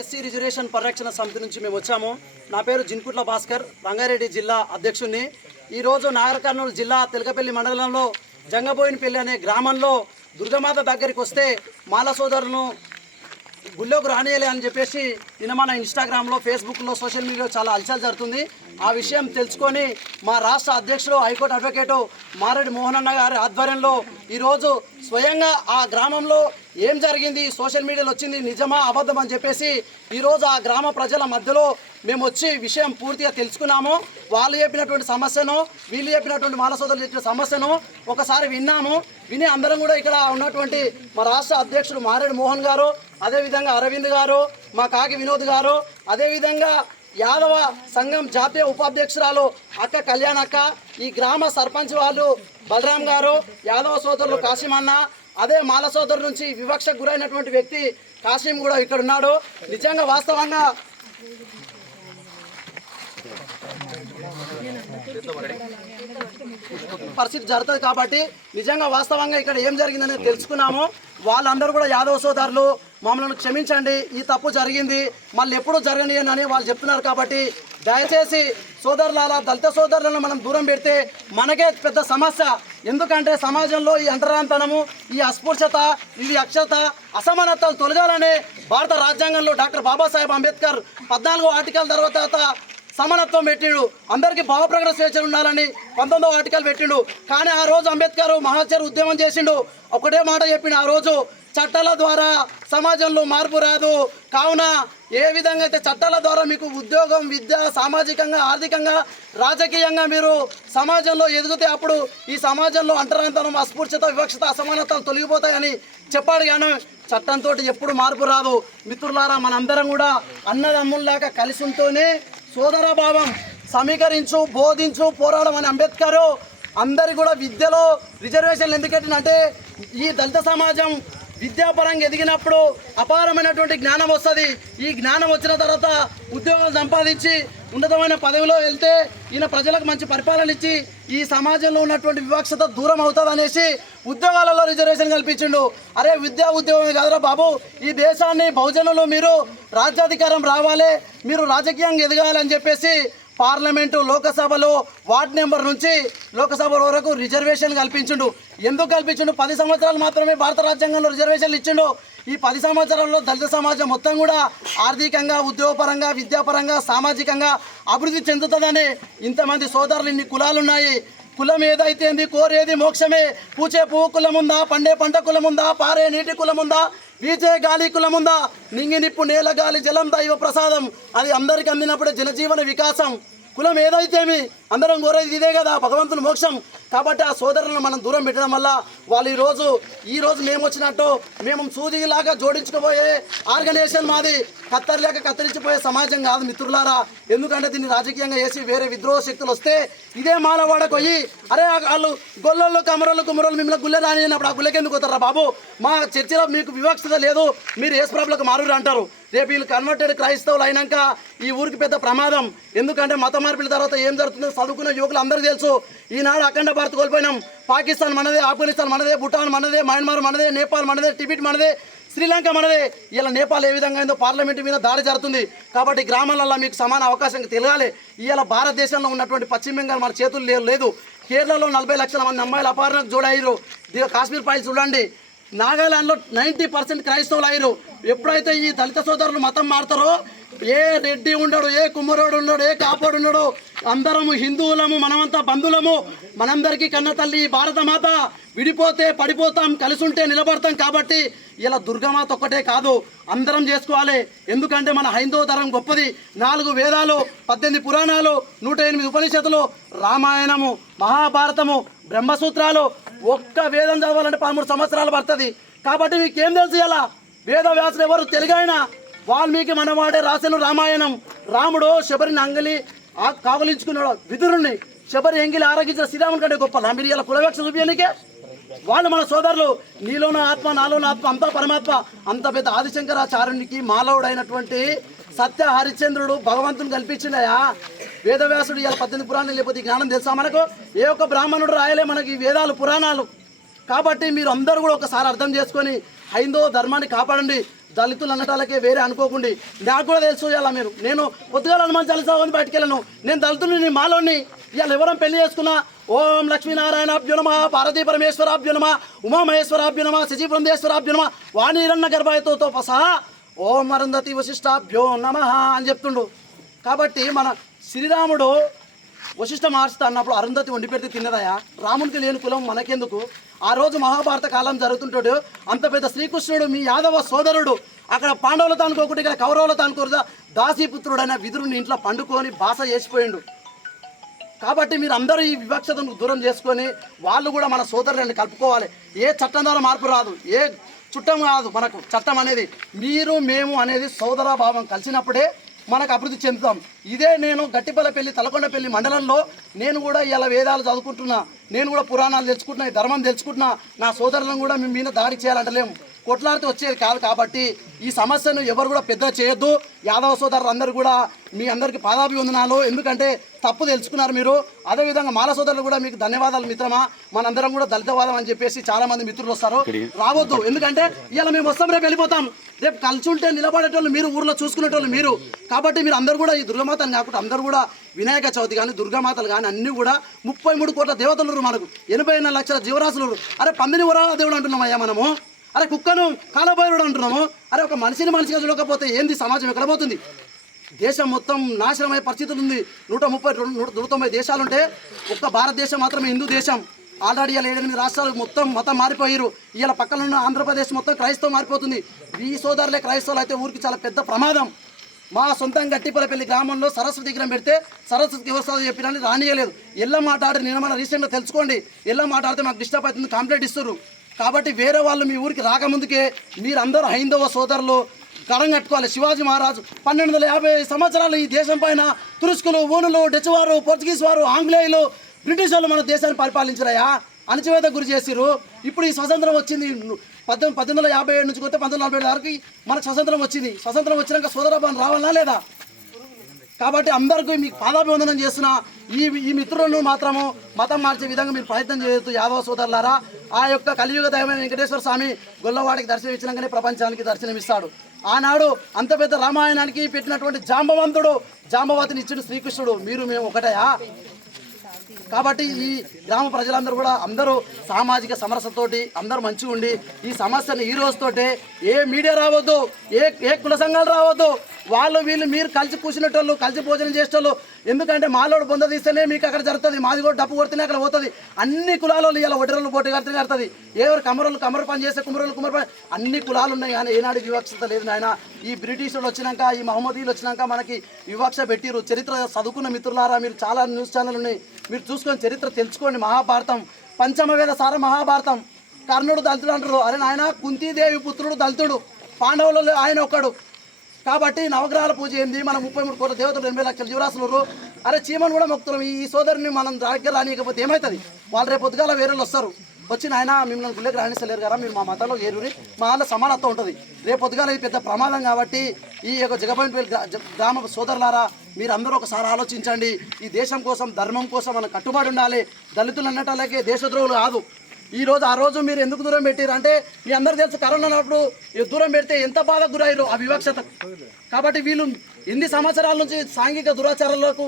SC reservation పరిరక్షణ సమితి నుంచి మేము వచ్చాము. నా పేరు జిన్కుట్ల భాస్కర్, రంగారెడ్డి జిల్లా అధ్యక్షుడిని. ఈరోజు నాగర్ కర్నూలు జిల్లా తెలకపల్లి మండలంలో జంగబోయినపల్లి అనే గ్రామంలో దుర్గమాత దగ్గరికి వస్తే మాల సోదరులను గుళ్ళోకి రానియలే అని చెప్పేసి నిన్న మన ఇన్స్టాగ్రామ్లో, ఫేస్బుక్లో, సోషల్ మీడియాలో చాలా అలచల్ జరుగుతుంది. ఆ విషయం తెలుసుకొని మా రాష్ట్ర అధ్యక్షుడు, హైకోర్టు అడ్వకేటు మారెడ్డి మోహనన్న గారి ఆధ్వర్యంలో ఈరోజు స్వయంగా ఆ గ్రామంలో ఏం జరిగింది, సోషల్ మీడియాలో వచ్చింది నిజమా అబద్ధం అని చెప్పేసి ఈరోజు ఆ గ్రామ ప్రజల మధ్యలో మేము వచ్చి విషయం పూర్తిగా తెలుసుకున్నాము. వాళ్ళు చెప్పినటువంటి సమస్యను, వీళ్ళు చెప్పినటువంటి మాల సోదరులు చెప్పిన సమస్యను ఒకసారి విన్నాము. విని అందరం కూడా ఇక్కడ ఉన్నటువంటి మా రాష్ట్ర అధ్యక్షుడు మారెడ్డి మోహన్ గారు, అదేవిధంగా అరవింద్ గారు, మా కాకి వినోద్ గారు, అదేవిధంగా యాదవ సంఘం జాతీయ ఉపాధ్యక్షురాలు అక్క కళ్యాణక్క, ఈ గ్రామ సర్పంచ్ వాళ్ళు బలరాం గారు, యాదవ సోదరులు కాశీం అన్న, అదే మాల సోదరు నుంచి వివక్షకు గురైనటువంటి వ్యక్తి కాశీం కూడా ఇక్కడ ఉన్నాడు. నిజంగా వాస్తవంగా పరిస్థితి జరుగుతుంది కాబట్టి నిజంగా వాస్తవంగా ఇక్కడ ఏం జరిగిందని తెలుసుకున్నాము. వాళ్ళందరూ కూడా యాదవ సోదరులు మమ్మల్ని క్షమించండి, ఈ తప్పు జరిగింది, మళ్ళీ ఎప్పుడూ జరగని అని వాళ్ళు చెప్తున్నారు. కాబట్టి దయచేసి సోదరుల దళిత సోదరులను మనం దూరం పెడితే మనకే పెద్ద సమస్య. ఎందుకంటే సమాజంలో ఈ అంటరాంతనము, ఈ అస్పృశ్యత, ఈ అక్షత, అసమానతలు తొలగాలని భారత రాజ్యాంగంలో డాక్టర్ బాబాసాహెబ్ అంబేద్కర్ 14వ ఆర్టికల్ తర్వాత సమానత్వం పెట్టిండు. అందరికీ భావప్రకటన స్వేచ్ఛ ఉండాలని 19వ ఆర్టికల్ పెట్టిండు. కానీ ఆ రోజు అంబేద్కర్ మహాచర్ ఉద్యమం చేసిండు. ఒకటే మాట చెప్పిండు, ఆ రోజు చట్టాల ద్వారా సమాజంలో మార్పు రాదు. కావున ఏ విధంగా అయితే చట్టాల ద్వారా మీకు ఉద్యోగం, విద్య, సామాజికంగా, ఆర్థికంగా, రాజకీయంగా మీరు సమాజంలో ఎదిగితే అప్పుడు ఈ సమాజంలో అంటరాంతనం, అస్పృశ్యత, వివక్షత, అసమానతలు తొలగిపోతాయని చెప్పాడు. కానీ చట్టంతో ఎప్పుడు మార్పు రాదు. మిత్రులారా, మనందరం కూడా అన్నదమ్ముల్లాగా కలిసి ఉంటూనే సోదర భావం సమీకరించు, బోధించు, పోరాడం అని అంబేద్కర్ అందరి కూడా విద్యలో రిజర్వేషన్లు ఎందుకంటే ఈ దళిత సమాజం విద్యాపరంగా ఎదిగినప్పుడు అపారమైనటువంటి జ్ఞానం వస్తుంది. ఈ జ్ఞానం వచ్చిన తర్వాత ఉద్యోగాలు సంపాదించి ఉన్నతమైన పదవిలో వెళ్తే ఈయన ప్రజలకు మంచి పరిపాలన ఇచ్చి ఈ సమాజంలో ఉన్నటువంటి వివక్షత దూరం అవుతుంది అనేసి ఉద్యోగాలలో రిజర్వేషన్ కల్పించిండు. అరే విద్యా ఉద్యోగమే కాదురా బాబు, ఈ దేశాన్ని బహుజనులు మీరు రాజ్యాధికారం రావాలి, మీరు రాజకీయంగా ఎదగాలని చెప్పేసి పార్లమెంటు, లోకసభలో వార్డు నెంబర్ నుంచి లోకసభ వరకు రిజర్వేషన్ కల్పించిండు. ఎందుకు కల్పించిండు? 10 సంవత్సరాలు మాత్రమే భారత రాజ్యాంగంలో రిజర్వేషన్లు ఇచ్చిండు. ఈ 10 సంవత్సరాల్లో దళిత సమాజం మొత్తం కూడా ఆర్థికంగా, ఉద్యోగపరంగా, విద్యాపరంగా, సామాజికంగా అభివృద్ధి చెందుతుందని ఇంతమంది సోదరులు, ఇన్ని కులాలు ఉన్నాయి. కులం ఏదైతే కోరేది మోక్షమే. పూచే పువ్వు కులం ఉందా, పండే పంట కులం ఉందా, పారే నీటి కులం ఉందా, వీచే గాలి కులం ఉందా, నింగి నిప్పు నేల గాలి జలం దైవ ప్రసాదం. అది అందరికి అందినప్పుడే జనజీవన వికాసం. కులం ఏదైతేమి అందరం కోరేది ఇదే కదా, భగవంతుని మోక్షం. కాబట్టి ఆ సోదరులను మనం దూరం పెట్టడం వల్ల వాళ్ళు ఈరోజు మేము వచ్చినట్టు మేము సూదిలాగా జోడించుకుపోయే ఆర్గనైజేషన్ మాది. కత్తర్లేక కత్తిరించిపోయే సమాజం కాదు మిత్రులారా. ఎందుకంటే దీన్ని రాజకీయంగా వేసి వేరే విద్రోహ శక్తులు వస్తే ఇదే మాలవాడకు పోయి అరే వాళ్ళు గొల్లలు, కమరలు, కుమరలు మిమ్మల్ని గుళ్ళె రానినప్పుడు ఆ గుళ్ళకి ఎందుకు పోతారా బాబు, మా చర్చిలో మీకు వివక్షత లేదు, మీరు యేసు ప్రభువులకు మారురు అంటారు. రేపు వీళ్ళు కన్వర్టెడ్ క్రైస్తవులు అయినాక ఈ ఊరికి పెద్ద ప్రమాదం. ఎందుకంటే మత మార్పిడి తర్వాత ఏం జరుగుతుందో చదువుకున్న యువకులు అందరూ తెలుసు. ఈనాడు అఖండ భారత్ కోల్పోయినాం. పాకిస్తాన్ మనదే, ఆఫ్ఘనిస్తాన్ మనదే, భూటాన్ మనదే, మయన్మార్ మనదే, నేపాల్ మనదే, టిబెట్ మనదే, శ్రీలంక మనదే. ఇలా నేపాల్ ఏ విధంగా అయిందో పార్లమెంటు మీద దాడి జరుగుతుంది. కాబట్టి గ్రామాలలో మీకు సమాన అవకాశం తెలియాలి. ఇవాళ భారతదేశంలో ఉన్నటువంటి పశ్చిమ బెంగాల్ మన చేతులు లేదు. కేరళలో 40 లక్షల మంది అమ్మాయిలు అపహరణకు జోడయ్యారు. కాశ్మీర్ ఫైల్స్ చూడండి. నాగాలాండ్లో 90% క్రైస్తవులు అయ్యారు. ఎప్పుడైతే ఈ దళిత సోదరులు మతం మారుతారో ఏ రెడ్డి ఉండడు, ఏ కుమ్మరోడు ఉండడు, ఏ కాపోడు ఉండడు, అందరము హిందువులము, మనమంతా బంధువులము. మనందరికీ కన్న తల్లి భారత మాత. విడిపోతే పడిపోతాం, కలిసి ఉంటే నిలబడతాం. కాబట్టి ఇలా దుర్గామాత ఒక్కటే కాదు, అందరం చేసుకోవాలి. ఎందుకంటే మన హైందవ ధర్మం గొప్పది. 4 వేదాలు, 18 పురాణాలు, 108 ఉపనిషత్తులు, రామాయణము, మహాభారతము, బ్రహ్మసూత్రాలు. ఒక్క వేదం చదవాలంటే 13 సంవత్సరాలు పడుతుంది. కాబట్టి మీకేం తెలుసు? ఇలా వేద వ్యాసులు ఎవరు? తెలుగైనా వాల్మీకి మనవాడే రాసిన రామాయణం. రాముడు శబరిని అంగలి కావలించుకున్నాడు విదురుణ్ణి. శబరి ఎంగిలి ఆరోగించిన శ్రీరాముని కంటే గొప్ప. మీరు ఇలా కులవేక్ష చూపించనికే వాళ్ళు మన సోదరులు. నీలోన ఆత్మ, నాలోన ఆత్మ, అంతా పరమాత్మ. అంత పెద్ద ఆదిశంకరాచార్యునికి మాలవుడైనటువంటి సత్య హరిశ్చంద్రుడు భగవంతుని కల్పించిందయా. వేదవ్యాసుడు ఇలా 18 పురాణాలు లేకపోతే జ్ఞానం తెలుసా మనకు? ఏ ఒక్క బ్రాహ్మణుడు రాయలే మనకి వేదాలు, పురాణాలు. కాబట్టి మీరు అందరూ కూడా ఒకసారి అర్థం చేసుకొని హైందవ ధర్మాన్ని కాపాడండి. దళితులు అన్నటాలకే వేరే అనుకోకండి. నాకు కూడా తెలుసు ఇలా నేను పొద్దుగాల హనుమాన్ చాలీసా బయటికి వెళ్ళను. నేను దళితుని మాలోని ఇవాళ ఎవరం పెళ్లి చేసుకున్నా ఓం లక్ష్మీనారాయణాభ్యునమ, పార్వతీ పరమేశ్వరాభ్యునమ, ఉమామహేశ్వరాభ్యునమ, శశిబృందేశ్వరాభ్యునమ, వాణీరన్న గర్భాయతో సహా ఓం అరుంధతి వశిష్టాభ్యో నమః అని చెప్తుండు. కాబట్టి మన శ్రీరాముడు వశిష్ఠ మహర్షి అన్నప్పుడు అరుంధతి వండి పెడితే తిన్నదయా? రామునికి లేని కులం మనకెందుకు? ఆ రోజు మహాభారత కాలం జరుగుతుంటాడు. అంత పెద్ద శ్రీకృష్ణుడు మీ యాదవ సోదరుడు అక్కడ పాండవులతో అనుకోకుండా ఇక్కడ కౌరవులతో అనుకోరుదా దాసీపుత్రుడైన విదురుని ఇంట్లో పండుకొని భాష చేసిపోయిండు. కాబట్టి మీరు అందరూ ఈ వివక్షతను దూరం చేసుకొని వాళ్ళు కూడా మన సోదరులను కలుపుకోవాలి. ఏ చట్టం ద్వారా మార్పు రాదు, ఏ చుట్టం కాదు మనకు చట్టం అనేది. మీరు మేము అనేది సోదరభావం కలిసినప్పుడే మనకు అభివృద్ధి చెందుతాం. ఇదే నేను గట్టిపల్లపల్లి తలకొండపల్లి మండలంలో నేను కూడా ఇలా వేదాలు చదువుకుంటున్నా, నేను కూడా పురాణాలు తెలుసుకుంటున్నా, ఈ ధర్మం తెలుసుకుంటున్నా. నా సోదరులను కూడా మేము మీద దాడి చేయాలంటలేము, కొట్లాడితే వచ్చేది కాదు. కాబట్టి ఈ సమస్యను ఎవరు కూడా పెద్ద చేయొద్దు. యాదవ సోదరులు అందరూ కూడా మీ అందరికీ పాదాభివందనాలు. ఎందుకంటే తప్పు తెలుసుకున్నారు మీరు. అదేవిధంగా మాల సోదరులు కూడా మీకు ధన్యవాదాలు మిత్రమా. మనందరం కూడా దళితవాదం అని చెప్పేసి చాలా మంది మిత్రులు వస్తారు, రావద్దు. ఎందుకంటే ఇలా మేము వస్తాం, రేపు వెళ్ళిపోతాం. రేపు కలిసి ఉంటే నిలబడేటోళ్ళు మీరు, ఊర్లో చూసుకునేటోళ్ళు మీరు. కాబట్టి మీరు అందరూ కూడా ఈ దుర్గమాతని కాకుండా అందరూ కూడా వినాయక చవితి కానీ దుర్గామాతలు కానీ అన్నీ కూడా 33 కోట్ల దేవతలు మనకు, 84 లక్షల జీవరాశులు. అరే పందిని వరాల దేవుడు అంటున్నామయ్యా మనము. అరే కుక్కను కాలభైరుడు అంటున్నాము. అరే ఒక మనిషిని మనిషిగా చూడకపోతే ఏంది సమాజం ఎక్కడ పోతుంది? దేశం మొత్తం నాశనమయ్యే పరిస్థితులు ఉంది. 190 దేశాలుంటే ఒక్క భారతదేశం మాత్రమే హిందూ దేశం. ఆల్రెడీ ఇలా 7 రాష్ట్రాలు మొత్తం మతం మారిపోయారు. ఇలా పక్కన ఉన్న ఆంధ్రప్రదేశ్ మొత్తం క్రైస్తవం మారిపోతుంది. ఈ సోదరులే క్రైస్తవులు అయితే ఊరికి చాలా పెద్ద ప్రమాదం. మా సొంతం గట్టిపల్లపల్లి గ్రామంలో సరస్వతి విగ్రహం పెడితే సరస్వతికి వస్తుంది చెప్పినని రానియలేదు. ఎల్ల మాట్లాడి నేను మన రీసెంట్గా తెలుసుకోండి, ఎల్ల మాట్లాడితే మాకు డిస్టర్బ్ అవుతుంది, కంప్లైంట్ ఇస్తారు. కాబట్టి వేరే వాళ్ళు మీ ఊరికి రాకముందుకే మీరందరూ హైందవ సోదరులు గడం కట్టుకోవాలి. శివాజీ మహారాజు 1250 సంవత్సరాలు ఈ దేశం పైన తురుస్కులు, ఊనులు, డచ్ వారు, పోర్చుగీస్ వారు, ఆంగ్లేయులు, బ్రిటిష్ వాళ్ళు మన దేశాన్ని పరిపాలించారయ్యా. అణచివేత గురి చేసిరు. ఇప్పుడు ఈ స్వతంత్రం వచ్చింది 1857 నుంచి కొత్త 1947 వరకు మనకు స్వతంత్రం వచ్చింది. స్వతంత్రం వచ్చినాక సోదరభావం రావాలనా లేదా? కాబట్టి అందరికీ మీకు పాదాభివందనం చేస్తున్న ఈ మిత్రులను మాత్రము మతం మార్చే విధంగా మీరు ప్రయత్నం చేయొద్దు యాదవ సోదరులారా. ఆ యొక్క కలియుగ దైవమైన వెంకటేశ్వర స్వామి గొల్లవాడికి దర్శనం ఇచ్చినాకనే ప్రపంచానికి దర్శనమిస్తాడు. ఆనాడు అంత పెద్ద రామాయణానికి పెట్టినటువంటి జాంబవంతుడు, జాంబవతిని ఇచ్చిన శ్రీకృష్ణుడు. మీరు మేము ఒకటయా? కాబట్టి ఈ గ్రామ ప్రజలందరూ కూడా అందరూ సామాజిక సమరసతోటి అందరూ మంచిగా ఉండి ఈ సమస్యను ఈ రోజుతోటే ఏ మీడియా రావద్దు, ఏ కుల సంఘాలు రావద్దు. వాళ్ళు వీళ్ళు మీరు కలిసి కూర్చునేటోళ్ళు, కలిసి భోజనం చేసేటోళ్ళు. ఎందుకంటే మాలోడు బొంద తీస్తేనే మీకు అక్కడ జరుగుతుంది, మాది కూడా డప్పు కొడితేనే అక్కడ పోతుంది. అన్ని కులాలు ఇలా ఒడ్డరోళ్ళు పోటీ కడితేనే కడుతుంది. ఎవరు కమర పని చేస్తే కుమరోళ్ళు పని, అన్ని కులాలు ఉన్నాయి కానీ ఏనాడు వివక్షత లేదు నాయన. ఈ బ్రిటిష్ వచ్చినాక, ఈ మహమ్మదీలు వచ్చినాక మనకి వివక్ష పెట్టిరు. చరిత్ర చదువుకున్న మిత్రులారా, మీరు చాలా న్యూస్ ఛానల్ ఉన్నాయి, మీరు చూసుకొని చరిత్ర తెలుసుకోండి. మహాభారతం పంచమవేద సార మహాభారతం. కర్ణుడు దళితుడు అంటారు. అరే నాయన కుంతీదేవి పుత్రుడు దళితుడు, పాండవులలో ఆయన ఒకడు. కాబట్టి నవగ్రహాల పూజ ఏంది? మనం 33 కోట్ల దేవతలు, 80 లక్షల జీవరాశులు. అరే చీమను కూడా మొక్కుతున్నాం. ఈ సోదరుని మనం దగ్గర రానియకపోతే ఏమవుతుంది? వాళ్ళు రేపు పొద్దుగాల వేరే వస్తారు, వచ్చి నాయన మిమ్మల్ని గుళ్ళకి రాణిస్తలేరు కదా, మీరు మా మతంలో ఏరుని మా వాళ్ళ సమానత్వం ఉంటుంది. రేపు పొద్దుగాల ఇది పెద్ద ప్రమాదం. కాబట్టి ఈ యొక్క జగపల్లి గ్రామ సోదరులారా, మీరు అందరూ ఒకసారి ఆలోచించండి. ఈ దేశం కోసం, ధర్మం కోసం మనం కట్టుబడి ఉండాలి. దళితులు అన్నట్లకే దేశద్రోహులు కాదు. ఆ రోజు మీరు ఎందుకు దూరం పెట్టారు అంటే మీ అందరికీ తెలుసు, కరోనా ఉన్నప్పుడు దూరం పెడితే ఎంత బాధ గురయ్యారు ఆ వివక్షత. కాబట్టి వీళ్ళు ఎన్ని సంవత్సరాల నుంచి సాంఘిక దురాచారాలకు